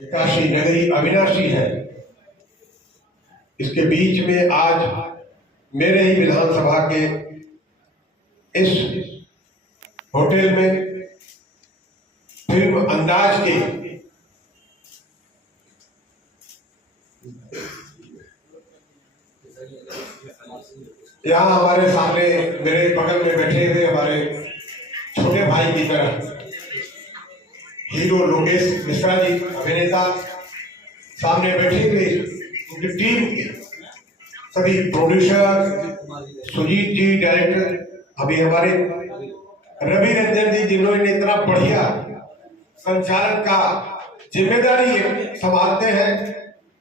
काशी नगरी अविनाशी है। इसके बीच में आज मेरे ही विधानसभा के इस होटल में फिल्म अंदाज के यहाँ हमारे सामने मेरे बगल में बैठे हुए हमारे छोटे भाई की तरह हीरो लोकेश मिश्रा जी अभिनेता, सामने बैठे हुए उनकी टीम के सभी प्रोड्यूसर, सुजीत जी डायरेक्टर, अभी हमारे रवि रंजन जी जिन्होंने इतना बढ़िया संचालन का जिम्मेदारी संभालते हैं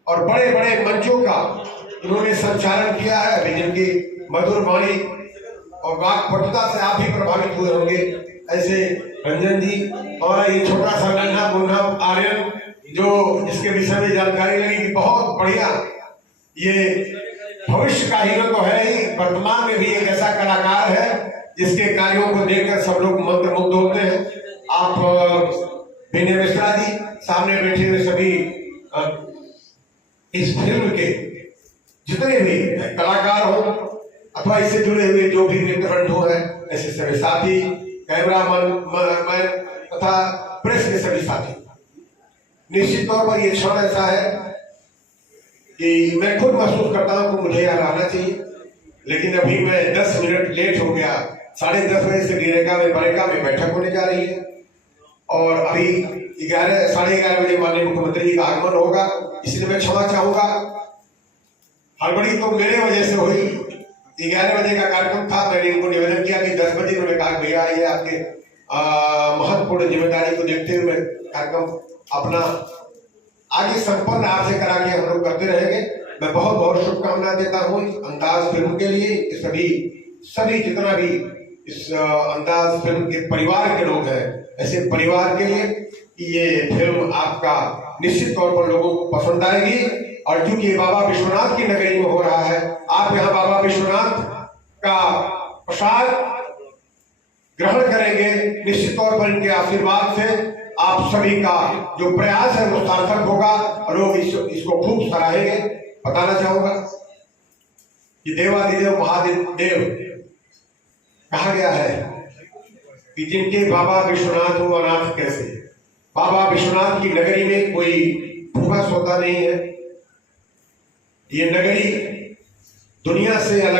और बड़े बड़े मंचों का उन्होंने संचालन किया है। अभी जिनकी मधुर वाणी और वाक्पटुता से आप भी प्रभावित हुए होंगे, ऐसे रंजन जी और ये छोटा सा नन्हा मुन्हा आर्यन जो जिसके विषय में जानकारी लगी कि बहुत बढ़िया, ये भविष्य का हीरो तो है ही, वर्तमान में भी एक ऐसा कलाकार है जिसके कार्यों को देखकर सब लोग मंत्रमुग्ध होते हैं। आप विनय मिश्रा जी, सामने बैठे हुए सभी इस फिल्म के जितने भी कलाकार हो अथवा इससे जुड़े हुए जो भी मित्रवृंद हो है, ऐसे सभी साथी, कैमरामैन तथा प्रेस के सभी साथी, निश्चित तौर पर ये क्षण ऐसा है कि मैं खुद महसूस करता हूं कि मुझे यहाँ रहना चाहिए, लेकिन अभी मैं 10 मिनट लेट हो गया। 10:30 बजे से बरेगा में बैठक होने जा रही है और अभी 11:30 बजे माननीय मुख्यमंत्री जी का आगमन होगा, इसलिए मैं क्षमा चाहूंगा। हड़बड़ी तो मेरे वजह से हुई। 11 बजे का कार्यक्रम था, मैंने इनको निवेदन किया कि 10 बजे उन्होंने कहा भैया ये आपके महत्वपूर्ण जिम्मेदारी को देखते हुए कार्यक्रम अपना आगे संपन्न आपसे करा के हम लोग करते रहेंगे। मैं बहुत बहुत शुभकामनाएं देता हूँ इस अंदाज फिल्म के लिए, सभी जितना भी इस अंदाज फिल्म के परिवार के लोग हैं, ऐसे परिवार के लिए ये फिल्म आपका निश्चित तौर पर लोगों को पसंद आएगी। और क्योंकि ये बाबा विश्वनाथ की नगरी में हो रहा है, आप यहाँ बाबा विश्वनाथ का प्रसाद ग्रहण करेंगे, निश्चित तौर पर इनके आशीर्वाद से आप सभी का जो प्रयास है वो सार्थक होगा और लोग इसको खूब सराहेंगे। बताना चाहूंगा कि देवादिदेव महादेव कहा गया है कि जिनके बाबा विश्वनाथ हो अनाथ कैसे। बाबा विश्वनाथ की नगरी में कोई भूखा सोता नहीं है। ये नगरी दुनिया से अलग